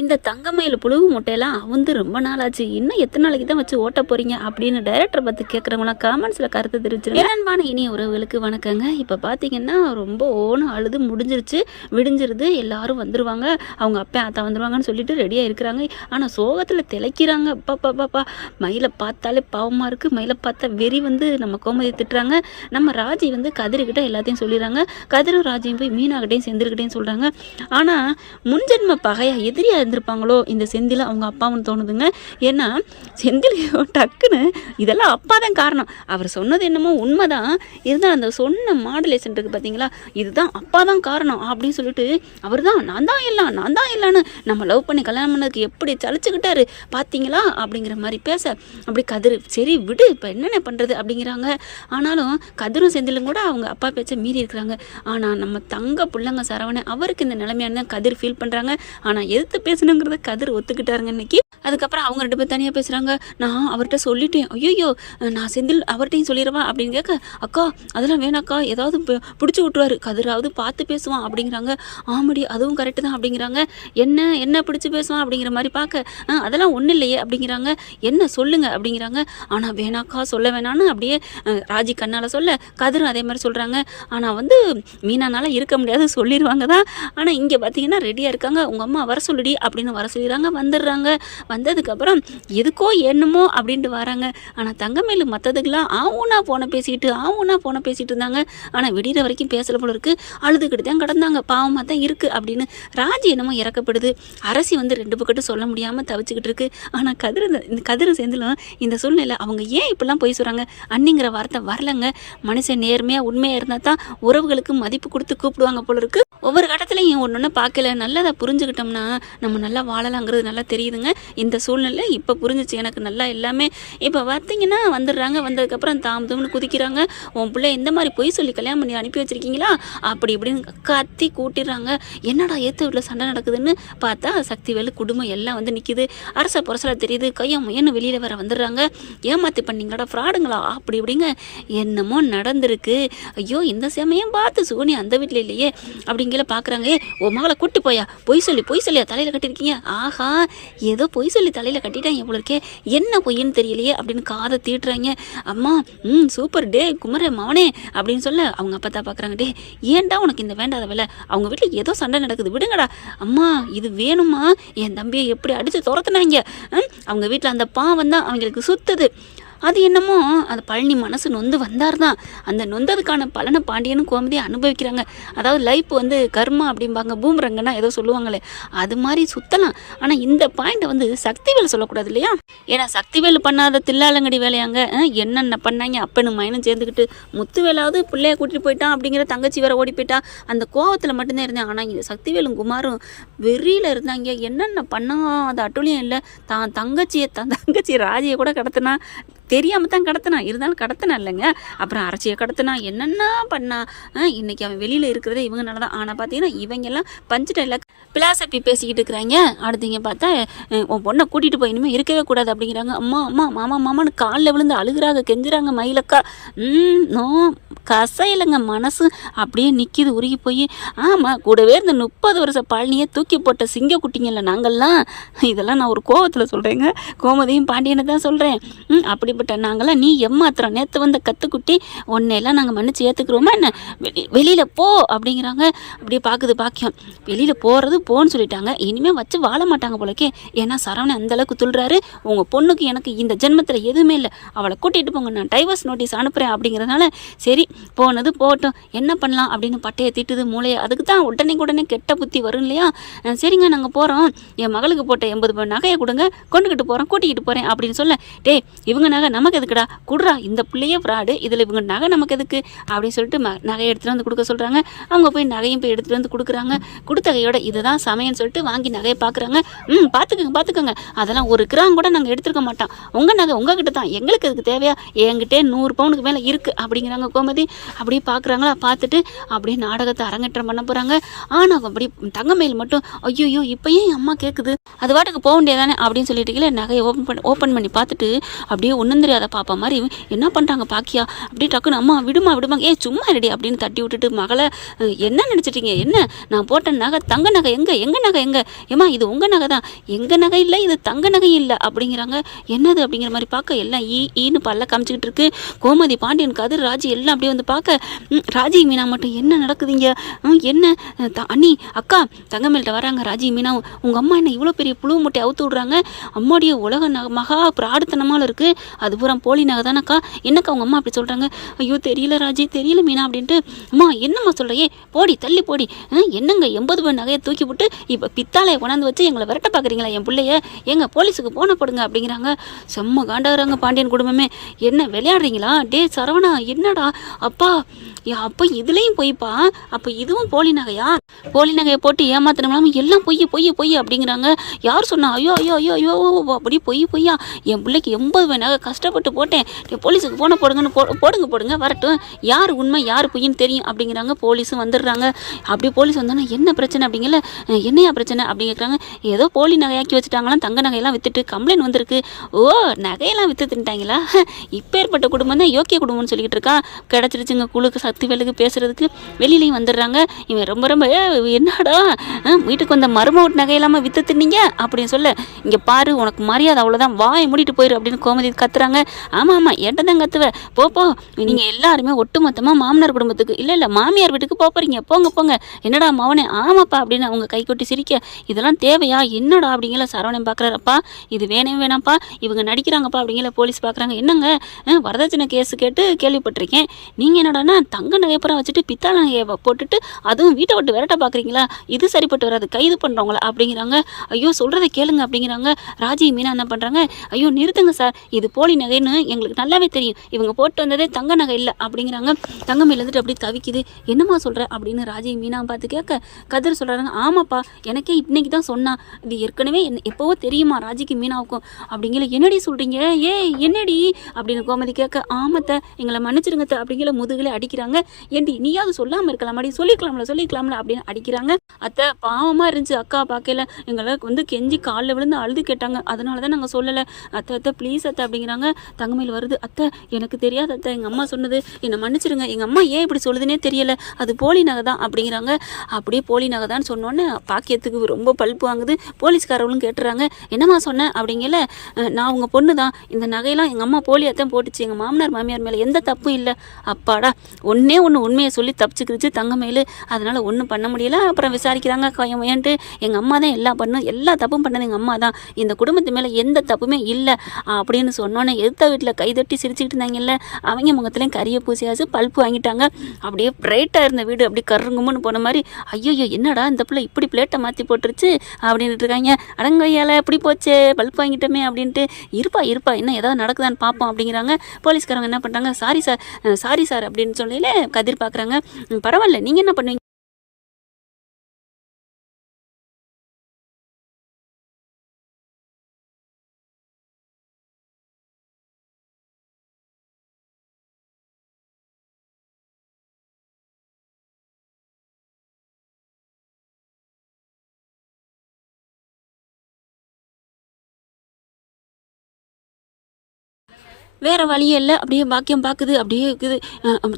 இந்த தங்கமயில் புழுவு முட்டையெல்லாம் வந்து ரொம்ப நாள் ஆச்சு, இன்னும் எத்தனை நாளைக்கு தான் வச்சு ஓட்ட போறீங்க அப்படின்னு டைரக்டர் பார்த்து கேட்குறவங்களாம் காமெண்ட்ஸில் கருத்து தெரிவிச்சிருங்க. அன்பான இனிய உறவுகளுக்கு வணக்கங்க. இப்போ பார்த்தீங்கன்னா ரொம்ப ஓணும் அழுது விடிஞ்சிருது, எல்லாரும் வந்துருவாங்க, அவங்க அப்பா ஆத்தா வந்துருவாங்கன்னு சொல்லிட்டு ரெடியாக இருக்கிறாங்க. ஆனால் சோகத்தில் திளைக்கிறாங்க. பாப்பா மயிலை பார்த்தாலே பாவமாக இருக்குது. மயிலை பார்த்தா வெறி வந்து நம்ம கோமதி திட்டுறாங்க. நம்ம ராஜி வந்து கதிர்கிட்ட எல்லாத்தையும் சொல்லிடுறாங்க. கதிரும் ராஜியும் போய் மீனாகிட்டையும் செந்தில்கிட்டையும் சொல்கிறாங்க. ஆனால் முன்ஜென்ம பகையா எதிரியா இருந்திருப்பாங்களோ இந்த செந்தில் அவங்க அப்பாவுன்னு தோணுதுங்க. ஏன்னா செந்தில் டக்குன்னு இதெல்லாம் அப்பா தான் காரணம், அவர் சொன்னது என்னமோ உண்மைதான், இருந்தால் அந்த சொன்ன மாடுலேஷன் இருக்குது பார்த்தீங்களா, இதுதான் அப்பா தான் காரணம் அப்படின்னு சொல்லிட்டு அவர் தான் நான் தான் இல்லைன்னு நம்ம லவ் பண்ணி கல்யாணம் பண்ணதுக்கு எப்படி சலிச்சுக்கிட்டாரு பார்த்தீங்களா அப்படிங்கிற மாதிரி பேச, அப்படி கதிர் சரி விடு இப்போ என்னென்ன பண்ணுறது அப்படிங்கிறாங்க. ஆனாலும் கதிரும் செந்திலும் கூட அவங்க அப்பா பேச்சை மீறி இருக்கிறாங்க. ஆனால் நம்ம தங்க பிள்ளைங்க சரவணன் அவருக்கு இந்த நிலைமையான கதிர் ஃபீல் பண்ணுறாங்க. ஆனால் எதிர்த்து பேசணுங்கிறத கதிர் ஒத்துக்கிட்டாருங்க இன்னைக்கு. அதுக்கப்புறம் அவங்க 2 பேர் தனியாக பேசுகிறாங்க. நான் அவர்கிட்ட சொல்லிட்டேன், ஐயோ நான் செந்தில் அவர்கிட்டையும் சொல்லிடுவா அப்படின்னு கேட்க, அக்கா அதெல்லாம் வேணாக்கா, ஏதாவது பிடிச்சி விட்டுருவாரு, கதிராவது பார்த்து பேசுவான் அப்படிங்கிறாங்க. ஆமாடி அதுவும் கரெக்டு தான் அப்படிங்கிறாங்க. என்ன பிடிச்சி பேசுவான் அப்படிங்கிற மாதிரி பார்க்க, அதெல்லாம் ஒன்றும் இல்லையே அப்படிங்கிறாங்க. என்ன சொல்லுங்க அப்படிங்கிறாங்க. ஆனால் வேணாக்கா சொல்ல வேணான்னு அப்படியே ராஜி கண்ணால் சொல்ல, கதிரும் அதே மாதிரி சொல்கிறாங்க. ஆனால் வந்து மீனானால இருக்க முடியாது சொல்லிடுவாங்க தான். ஆனால் இங்கே பார்த்தீங்கன்னா ரெடியாக இருக்காங்க, உங்கள் அம்மா வர சொல்லுடி அப்படின்னு வர சொல்லிடுறாங்க. வந்துடுறாங்க. வந்ததுக்கப்புறம் எதுக்கோ என்னமோ அப்படின்ட்டு வராங்க. ஆனால் தங்கமேலு மற்றதுக்கெல்லாம் ஆவுனா போன பேசிகிட்டு இருந்தாங்க. ஆனால் விடிகிற வரைக்கும் பேசல போல இருக்குது, அழுதுகிட்டு தான் கிடந்தாங்க, பாவமாக தான் இருக்குது அப்படின்னு. ராஜி என்னமோ இறக்கப்படுது. அரசி வந்து 2 பக்கட்டும் சொல்ல முடியாமல் தவிச்சுக்கிட்டு இருக்கு. ஆனால் கதிரும் சேர்ந்துலும் இந்த சூழ்நிலை அவங்க ஏன் இப்படிலாம் போய் சொல்கிறாங்க, அன்னிங்கிற வார்த்தை வரலங்க. மனுஷன் நேர்மையாக உண்மையாக இருந்தால் தான் உறவுகளுக்கு மதிப்பு கொடுத்து கூப்பிடுவாங்க போல இருக்குது. ஒவ்வொரு கட்டத்துலையும் ஒன்று பார்க்கல, நல்லதை புரிஞ்சுக்கிட்டோம்னா நம்ம நல்லா வாழலாங்கிறது நல்லா தெரியுதுங்க. இந்த சூழ்நிலை இப்போ புரிஞ்சிச்சு எனக்கு நல்லா எல்லாமே. இப்போ பார்த்தீங்கன்னா வந்துடுறாங்க. வந்ததுக்கப்புறம் தாமதம்னு குதிக்கிறாங்க. உன் பிள்ளை இந்த மாதிரி பொய் சொல்லி கல்யாணம் பண்ணி அனுப்பி வச்சிருக்கீங்களா அப்படி இப்படின்னு கத்தி கூட்டிடுறாங்க. என்னடா ஏற்ற வீட்டில் சண்டை நடக்குதுன்னு பார்த்தா சக்திவேலு குடும்பம் எல்லாம் வந்து நிற்கிது. அரச புரசலாக தெரியுது. கையம்மையன்னு வெளியில் வர வந்துடுறாங்க. ஏமாற்றி பண்ணீங்களாடா ஃப்ராடுங்களா அப்படி இப்படிங்க என்னமோ நடந்திருக்கு. ஐயோ இந்த சமயம் பார்த்து சோனி அந்த வீட்டில் இல்லையே அப்படிங்கிற பார்க்குறாங்க. ஓ மகளை கூட்டி பொய் சொல்லியா தலையில் கட்டியிருக்கீங்க, ஆஹா ஏதோ பொய் சொல்லி தலையில் கட்டிட்டாங்க எவ்வளோ இருக்கே, என்ன பொய்ன்னு தெரியலையே அப்படின்னு காதை தீட்டுறாங்க. அம்மா சூப்பர் டே குமரே மவனே அப்படின்னு சொல்ல அவங்க அப்பா தான் பார்க்குறாங்க. டே ஏன்டா உனக்கு இந்த வேண்டாத வேலை, அவங்க வீட்டில் ஏதோ சண்டை நடக்குது விடுங்கடா. அம்மா இது வேணுமா, என் தம்பியை எப்படி அடித்து துரத்துனாங்க, அவங்க வீட்டில் அந்த பாவம் தான் அவங்களுக்கு சுத்துது. அது என்னமோ அந்த பழனி மனசு நொந்து வந்தார் தான், அந்த நொந்ததுக்கான பலனை பாண்டியனும் கோமதியை அனுபவிக்கிறாங்க. அதாவது லைஃப் வந்து கர்மா அப்படிம்பாங்க, பூமரங்கன்னா ஏதோ சொல்லுவாங்களே அது மாதிரி சுத்தலாம். ஆனால் இந்த பாயிண்ட்டை வந்து சக்திவேல் சொல்லக்கூடாது இல்லையா. ஏன்னா சக்திவேல் பண்ணாத தில்லாலங்கடி வேலையாங்க. என்னென்ன பண்ணாங்க அப்பனும் மயனும் சேர்ந்துக்கிட்டு, முத்துவேலாவது பிள்ளைய கூட்டிகிட்டு போயிட்டான் அப்படிங்கிற தங்கச்சி வேற ஓடி போயிட்டா, அந்த கோவத்தில் மட்டும்தான் இருந்தேன். ஆனால் இங்கே சக்திவேலும் குமாரும் வெறியில் இருந்தாங்க. என்னென்ன பண்ணாத அட்டுலியும் இல்லை, தான் தங்கச்சி ராஜியை கூட கடத்தினா, தெரியாமல் தான் கடத்தினா, இருந்தாலும் கடத்தினா இல்லைங்க. அப்புறம் அரசியை கடத்தினா, என்னென்ன பண்ணா. இன்றைக்கி அவன் வெளியில் இருக்கிறதே இவங்கனால தான். ஆனால் பார்த்தீங்கன்னா இவங்கெல்லாம் பஞ்சுடையில் பிலாசபி பேசிக்கிட்டு இருக்கிறாங்க. அடுத்தீங்க பார்த்தா உன் பொண்ணை கூட்டிகிட்டு போய் இனிமேல் இருக்கவே கூடாது அப்படிங்கிறாங்க. அம்மா மாமான்னு காலில் விழுந்து அழுகிறாங்க, கெஞ்சுறாங்க. மயிலக்கா நோ கசையிலங்க, மனசு அப்படியே நிற்கிது உருகி போய். ஆமாம் கூடவே இந்த 30 வருஷ பழனியை தூக்கி போட்ட சிங்க குட்டிங்கல்ல நாங்கள்லாம். இதெல்லாம் நான் ஒரு கோவத்தில் சொல்கிறேங்க, கோமதியும் பாண்டியனை தான் சொல்கிறேன். அப்படிப்பட்ட நாங்களாம் நீ ஏமாத்துறோம், நேற்று வந்த கற்றுக்குட்டி உன்னையெல்லாம் நாங்கள் மன்னிச்சு ஏற்றுக்குறோமா என்ன, வெளியில் போ அப்படிங்கிறாங்க. அப்படியே பார்க்குது பாக்கியம், வெளியில் போகிறது போன்னு சொல்லிட்டாங்க, இனிமேல் வச்சு வாழ மாட்டாங்க போலக்கே. ஏன்னா சரவணன் அந்தளவுக்கு துள்ளுறாரு, உங்கள் பொண்ணுக்கு எனக்கு இந்த ஜென்மத்தில் எதுவுமே இல்லை, அவளை கூட்டிகிட்டு போங்க, நான் டைவர்ஸ் நோட்டீஸ் அனுப்புகிறேன் அப்படிங்கிறதுனால சரி போனது போகட்டும், என்ன பண்ணலாம் அப்படின்னு பட்டையை தீட்டுது மூளையை. அதுக்கு தான் உடனே கெட்ட புத்தி வரும் இல்லையா. சரிங்க நாங்கள் போகிறோம், என் மகளுக்கு போட்ட 80 நகையை கொடுங்க, கூட்டிகிட்டு போகிறேன் அப்படின்னு சொல்ல, டே இவங்க நகை நமக்கு எதுக்குடா, குடுறா இந்த பிள்ளையே ஃப்ராடு, இதில் இவங்க நகை நமக்கு எதுக்கு அப்படின்னு சொல்லிட்டு நகையை எடுத்துகிட்டு வந்து கொடுக்க சொல்கிறாங்க. அவங்க போய் நகையும் போய் எடுத்துகிட்டு வந்து கொடுக்குறாங்க. கொடுத்த கையோட இதுதான் சமையன்னு சொல்லிட்டு வாங்கி நகையை பார்க்குறாங்க. பார்த்துக்கோங்க அதெல்லாம் 1 கிராம் கூட நாங்கள் எடுத்துருக்க மாட்டோம், உங்கள் நகை உங்ககிட்ட தான், எங்களுக்கு அதுக்கு தேவையா, என்கிட்டே 100 பவுனுக்கு மேலே இருக்குது அப்படிங்கிறாங்க கோமதி. அப்படியே பார்க்குறாங்களா, பார்த்துட்டு அப்படியே நாடகத்தை அரங்கேற்றம் பண்ண போகிறாங்க. ஆனால் அப்படி தங்கமயில் மட்டும் ஐயோ இப்போ ஏன் அம்மா கேட்குது, அது வாட்டுக்கு போக வேண்டியதானே அப்படின்னு சொல்லிட்டு நகையை ஓப்பன் பண்ணி பார்த்துட்டு அப்படியே ஒன்றும் ஒன்றும் தெரியாத பாப்பா மாதிரி என்ன பண்ணுறாங்க பாக்கியா அப்படி டக்குன்னு அம்மா விடுமா விடுமாங்க சும்மா ரெடி அப்படின்னு தட்டி விட்டுட்டு மகளை என்ன நினச்சிட்டீங்க என்ன நான் போட்ட நகை தங்க நகை எங்கள் நகை எங்கே ஏம்மா இது உங்கள் நகை தான் எங்கள் நகை இல்லை இது தங்க நகையும் இல்லை அப்படிங்கிறாங்க. என்னது அப்படிங்கிற மாதிரி பார்க்க எல்லாம் ஈன்னு பல்ல காமிச்சிக்கிட்டு இருக்கு. கோமதி, பாண்டியன், கதிர், ராஜி எல்லாம் அப்படியே வந்து பார்க்க ராஜி மீனா மட்டும் என்ன நடக்குதுங்க என்ன அண்ணி அக்கா தங்கமேல்கிட்ட வராங்க. ராஜி மீனா உங்கள் அம்மா என்ன இவ்வளோ பெரிய புழு மூட்டை அவுத்து விட்றாங்க, அம்மாடிய உலக மகா பிராடுத்தனமால இருக்குது, அது பூரா போலி நகை தானக்கா, என்னக்கா உங்கள் அம்மா அப்படி சொல்கிறாங்க. ஐயோ தெரியல ராஜி தெரியல மீனா அப்படின்ட்டு. அம்மா என்னம்மா சொல்கிறையே போடி தள்ளி போடி, என்னங்க 80 ரூபாய் நகையை தூக்கி விட்டு இப்போ பித்தாலையை கொண்டாந்து வச்சு எங்களை விரட்ட பார்க்குறீங்களா என் பிள்ளைய, எங்கள் போலீஸுக்கு போன போடுங்க அப்படிங்கிறாங்க. செம்ம காண்டாகிறாங்க பாண்டியன் குடும்பமே. என்ன விளையாடுறீங்களா டே சரவணா, என்னடா அப்பா அப்போ இதுலேயும் போய்ப்பா, அப்போ இதுவும் போலி நகையா, போலி நகையை போட்டு ஏமாத்தினோம்லாம எல்லாம் பொய் பொய் பொய் அப்படிங்கிறாங்க. யார் சொன்னா ஐயோ ஐயோ ஐயோ ஐயோ அப்படி பொய்யா, என் பிள்ளைக்கு 80 ரூபாய் நகை கஷ்டப்பட்டு போட்டேன், போலீஸுக்கு போன போடுங்கன்னு போடுங்க வரட்டும், யார் உண்மை யார் பொய்ன்னு தெரியும் அப்படிங்கிறாங்க. போலீஸும் வந்துடுறாங்க. அப்படி போலீஸ் வந்தோன்னா என்ன பிரச்சனை அப்படிங்கல, என்னையா பிரச்சனை அப்படிங்கிறாங்க. ஏதோ போலி நகையாக்கி வச்சுட்டாங்களாம், தங்க நகையெல்லாம் வித்துட்டு கம்ப்ளைண்ட் வந்திருக்கு. ஓ நகையெல்லாம் வித்து தின்ட்டாங்களா, இப்போ ஏற்பட்ட குடும்பம் தான் யோக்கிய குடும்பம்னு சொல்லிக்கிட்டு இருக்கா. கிடச்சிருச்சுங்க குழுக்கு சக்தி வேலுக்கு பேசுறதுக்கு. வெளியிலையும் வந்துடுறாங்க. இவன் ரொம்ப ரொம்ப என்னடா வீட்டுக்கு வந்த மருமவுட் நகையில்லாமல் வித்து தின்னீங்க அப்படின்னு சொல்ல, இங்கே பாரு உனக்கு மரியாதை அவ்வளோதான், வாயை மூடிட்டு போயிரு அப்படின்னு கோமதி கத்துறாங்க. ஆமாம் என்கிட்ட தான் கத்துவ, போ நீங்கள் எல்லாருமே ஒட்டுமொத்தமாக மாமனார் குடும்பத்துக்கு இல்லை மாமியார் வீட்டுக்கு போறீங்க, போங்க. என்னடா மவனே, ஆமாப்பா அப்படின்னு அவங்க கை கொட்டி சிரிக்க, இதெல்லாம் தேவையா என்னடா அப்படிங்கிற சரவணன் பார்க்குறாரப்பா, இது வேணாம்ப்பா இவங்க நடிக்கிறாங்கப்பா அப்படிங்கிற போலீஸ் பார்க்குறாங்க. என்னங்க வரதட்சணை கேஸ் கேட்டு கேள்விப்பட்டிருக்கேன், நீங்கள் என்னடானா தங்க நகைப்புறம் வச்சுட்டு பித்தாள நகையை போட்டுட்டு அதுவும் வீட்டை விட்டு விரட்ட பார்க்குறீங்களா, இது சரிப்பட்டு வராது, கைது பண்ணுறவங்களா அப்படிங்கிறாங்க. ஐயோ சொல்கிறத கேளுங்க அப்படிங்கிறாங்க. ராஜி மீனா என்ன பண்ணுறாங்க, ஐயோ நிறுத்துங்க சார், இது போலி நகைன்னு எங்களுக்கு நல்லாவே தெரியும், இவங்க போட்டு வந்ததே தங்க நகை இல்லை அப்படிங்கிறாங்க. தங்கம் எழுந்துட்டு அப்படி தவிக்குது. என்னம்மா சொல்கிற அப்படின்னு ராஜி மீனா பார்த்து கேட்க, கதிர் சொல்கிறாங்க, ஆமாப்பா எனக்கே இன்னைக்கு தான் சொன்னா, இது ஏற்கனவே எப்போவோ தெரியுமா ராஜிக்கு மீனாவுக்கும் அப்படிங்கிற. என்னடி சொல்கிறீங்க, என்னடி அப்படின்னு கோமதி கேட்க, ஆமத்த எங்களை மன்னிச்சிருங்க அப்படிங்கிற முதுகிலே அடிக்கிறாங்க. ஏண்டி நீயாவது சொல்லாமல் இருக்கலாமாடி, சொல்லிக்கலாம்ல அப்படின்னு அடிக்கிறாங்க. அத்தை பாவமாக இருந்துச்சு, அக்கா பார்க்கல, எங்களை வந்து கெஞ்சி காலில் விழுந்து அழுது கேட்டாங்க, அதனால தான் நாங்கள் சொல்லலை. அத்தை ப்ளீஸ் அத்தை அப்படிங்கிறாங்க. தங்கமேல் வருது. அத்தை எனக்கு தெரியாது அத்தை, எங்கள் அம்மா சொன்னது, என்னை மன்னிச்சிருங்க, எங்கள் அம்மா ஏன் இப்படி சொல்லுதுன்னே தெரியல, அது போலி நகை தான் அப்படிங்கிறாங்க. அப்படியே போலி நகை தான் சொன்னோன்னே பாக்கியத்துக்கு ரொம்ப பல்ப்பு வாங்குது. போலீஸ்காரவங்களும் கேட்டுறாங்க, என்னம்மா சொன்னேன் அப்படிங்கல, நான் உங்கள் பொண்ணு தான், இந்த நகையெல்லாம் எங்கள் அம்மா போலியாத்தான் போட்டுச்சு, எங்கள் மாமனார் மாமியார் மேலே எந்த தப்பும் இல்லை. அப்பாடா ஒன்றே உண்மையை சொல்லி தப்பிச்சுக்கிச்சு தங்கமேலு, அதனால் ஒன்றும் பண்ண முடியல. அப்புறம் விசாரிக்கிறாங்க ஏன்ட்டு, எங்கள் அம்மா தான் எல்லா தப்பும் பண்ணது எங்கள் அம்மா தான், இந்த குடும்பத்து மேலே எந்த தப்புமே இல்லை அப்படின்னு சொன்னோன்னே எதிர்த்த வீட்டில் கைதட்டி சிரிச்சுக்கிட்டு இருந்தாங்கல்ல, அவங்க முகத்துலேயும் கரிய பூசியாச்சு பல்ப்பு வாங்கிட்டாங்க. அப்படியே பிரைட்டாக இருந்த வீடு அப்படி கருங்கும்னு போன மாதிரி, ஐயோ என்னடா இந்த பிள்ளை இப்படி பிளேட்டை மாற்றி போட்டுருச்சு அப்படின்ட்டு இருக்காங்க. அடங்கையால் எப்படி போச்சே பல்ப்பு வாங்கிட்டோமே அப்படின்ட்டு, இருப்பா இன்னும் ஏதாவது நடக்குதான்னு பார்ப்போம் அப்படிங்கிறாங்க. போலீஸ்காரங்க என்ன பண்ணுறாங்க, சாரி சார் அப்படின்னு சொல்லல கதிர் பார்க்குறாங்க. பரவாயில்ல நீங்கள் என்ன பண்ணுவீங்க. வேறு வழியே இல்லை. அப்படியே பாக்கியம் பார்க்குது. அப்படியே இருக்குது.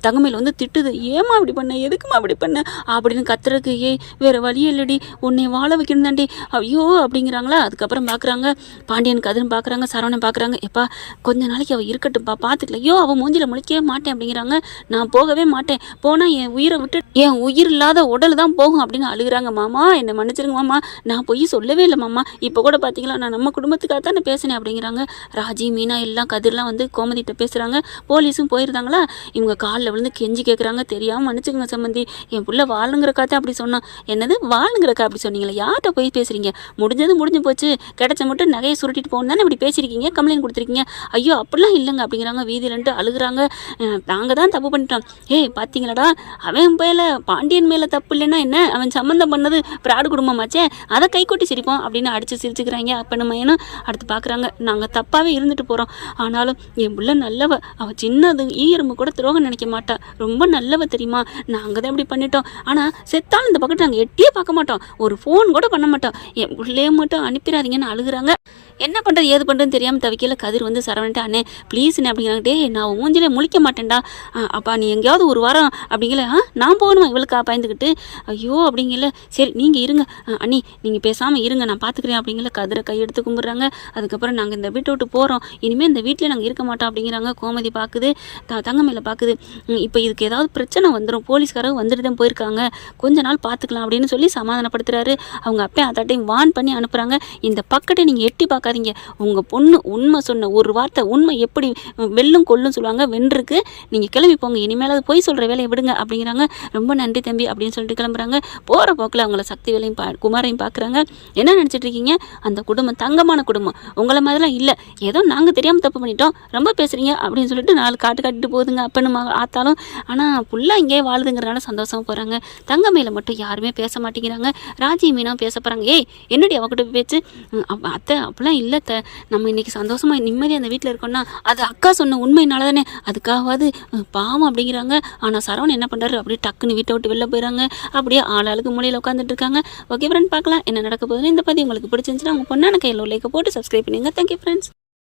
தங்கமேல் வந்து திட்டுது, ஏமா அப்படி பண்ண, எதுக்குமா அப்படி பண்ண அப்படின்னு கத்துறதுக்கு, வேறு வழியே இல்லடி, உன்னை வாழ வைக்கணும் தாண்டி, ஐயோ அப்படிங்கிறாங்களா. அதுக்கப்புறம் பார்க்குறாங்க பாண்டியன், கதிரும் பார்க்குறாங்க, சரவணன் பார்க்குறாங்க. எப்பா கொஞ்ச நாளைக்கு அவள் இருக்கட்டும்ப்பா பார்த்துக்கல, ஐயோ அவள் மூஞ்சில் முழிக்கவே மாட்டேன் அப்படிங்கிறாங்க. நான் போகவே மாட்டேன், போனால் என் உயிரை விட்டு என் உயிர் இல்லாத உடல் தான் போகும் அப்படின்னு அழுகிறாங்க. மாமா என்னை மன்னிச்சிருங்க மாமா, நான் போய் சொல்லவே இல்லை மாமா, இப்போ கூட பார்த்தீங்களா நான் நம்ம குடும்பத்துக்காக தான் நான் பேசினேன் அப்படிங்கிறாங்க. ராஜி மீனா எல்லாம் கதிர்லாம் வந்து கோமதிட்ட பேசுகிறாங்க. போலீஸும் போயிருந்தாங்களா. இவங்க காலில் விழுந்து கெஞ்சி கேட்குறாங்க, தெரியாமல் மன்னிச்சுக்கங்க சம்மந்தி, என் பிள்ளை வாழுங்கிறக்காத்த அப்படி சொன்னான். என்னது வாழுங்கிறக்கா அப்படி சொன்னீங்களா, யார்கிட்ட போய் பேசுகிறீங்க, முடிஞ்சு போச்சு, கிடைச்ச மட்டும் நகையை சுருட்டிட்டு போகணும் தானே இப்படி பேசியிருக்கீங்க, கம்ப்ளைண்ட் கொடுத்துருக்கீங்க. ஐயோ அப்படிலாம் இல்லைங்க அப்படிங்கிறாங்க. வீதியிலன்ட்டு அழுகுறாங்க. நாங்கள் தான் தப்பு பண்ணிட்டோம். பார்த்தீங்களாடா அவன் மேலே பாண்டியன் மேலே தப்பு இல்லைன்னா என்ன, அவன் சம்மந்தம் பண்ணது பிராடு குடும்பமாச்சே, அதை கை கொட்டி சிரிப்போம் அப்படின்னு அடித்து சிரிச்சுக்கிறாங்க. அப்போ நம்ம ஏன்னா அடுத்து பார்க்குறாங்க, நாங்கள் தப்பாகவே இருந்துட்டு போகிறோம், ஆனாலும் என் புள்ள நல்லவ, அவள் சின்னது ஈரம்பு கூட துரோகம் நினைக்க மாட்டா, ரொம்ப நல்லவ தெரியுமா, நாங்கள் தான் இப்படி பண்ணிட்டோம். ஆனால் செத்தாலும் இந்த பக்கத்து நாங்கள் எட்டியே பார்க்க மாட்டோம், ஒரு ஃபோன் கூட பண்ண மாட்டோம், என் பிள்ளைய மட்டும் அனுப்பிடாதீங்கன்னு அழுகுறாங்க. என்ன பண்ணுறது ஏது பண்ணுறதுன்னு தெரியாமல் தவிக்கல. கதிர் வந்து சரவணிட்டு அண்ணே ப்ளீஸ்ண்ணே அப்படிங்கிறாங்க. டே நான் மூஞ்சிலே முழிக்க மாட்டேன்டா, அப்பா நீ எங்கேயாவது ஒரு வாரம் அப்படிங்கல, நான் போகணுமா இவளுக்கா பயந்துக்கிட்டு, ஐயோ அப்படிங்கல. சரி நீங்கள் இருங்க அண்ணி, நீங்கள் பேசாமல் இருங்க நான் பார்த்துக்கிறேன் அப்படிங்கல. கதிரை கையெடுத்து கும்பிட்றாங்க. அதுக்கப்புறம் நாங்கள் இந்த வீட்டை விட்டு போகிறோம், இனிமேல் இந்த வீட்டில் நாங்கள் இருக்க மாட்டோம் அப்படிங்கிறாங்க. கோமதி பார்க்குது, தங்கமேல பார்க்குது. இப்போ இதுக்கு ஏதாவது பிரச்சனை வந்துடும், போலீஸ்காரங்க வந்துட்டு தான் போயிருக்காங்க, கொஞ்ச நாள் பார்த்துக்கலாம் அப்படின்னு சொல்லி சமாதானப்படுத்துறாரு. அவங்க அப்பா அத்தாட்டையும் வான் பண்ணி அனுப்புகிறாங்க. இந்த பக்கத்தை நீங்கள் எட்டி பார்க்காதீங்க, உங்கள் பொண்ணு உண்மை சொன்ன ஒரு வார்த்தை, உண்மை எப்படி வெல்லும் கொல்லும் சொல்லுவாங்க, வென்றுருக்கு, நீங்கள் கிளம்பி போங்க, இனிமேல் அது பொய் சொல்கிற வேலையை விடுங்க அப்படிங்கிறாங்க. ரொம்ப நன்றி தம்பி அப்படின்னு சொல்லிட்டு கிளம்புறாங்க. போகிற போக்கில் அவங்கள சக்திவேலையும் குமாரையும் பார்க்குறாங்க. என்ன நினச்சிட்டு இருக்கீங்க, அந்த குடும்பம் தங்கமான குடும்பம், உங்களை மாதிரிலாம் இல்லை, ஏதோ நாங்கள் தெரியாமல் தப்பு பண்ணிட்டோம், ரொம்ப பேசுகிறீங்க அப்படின்னு சொல்லிட்டு 4 காட்டு காட்டிட்டு போகுதுங்க அப்பன்னு ஆத்தாலும். ஆனால் புள்ள இங்கே வாழுதுங்கிறனால சந்தோஷமாக போகிறாங்க. தங்கமேல மட்டும் யாருமே பேச மாட்டேங்கிறாங்க. ராஜி மீனா பேச போகிறாங்க. ஏய் என்னடி அவகிட்ட பேச்சு, அத்தை அப்படிலாம் இல்லை, நம்ம இன்னைக்கு சந்தோஷமாக நிம்மதியாக அந்த வீட்டில் இருக்கோம்னா அது அக்கா சொன்ன உண்மையினால தானே, அதுக்காகவாது பாவம் அப்படிங்கிறாங்க. ஆனால் சரவணன் என்ன பண்ணுறாரு, அப்படியே டக்குன்னு வீட்டை விட்டு வெளில போயிடறாங்க. அப்படியே ஆளாளுக்கு மூலையில் உட்காந்துட்டு இருக்காங்க. ஓகே ஃப்ரெண்ட், பார்க்கலாம் என்ன நடக்க போகுதுன்னு. இந்த பதிவு உங்களுக்கு பிடிச்சிருந்துச்சுன்னா உங்கள் பொண்ணான கையில் லைக்கை போட்டு சப்ஸ்கிரைப் பண்ணுங்க. Thank you friends.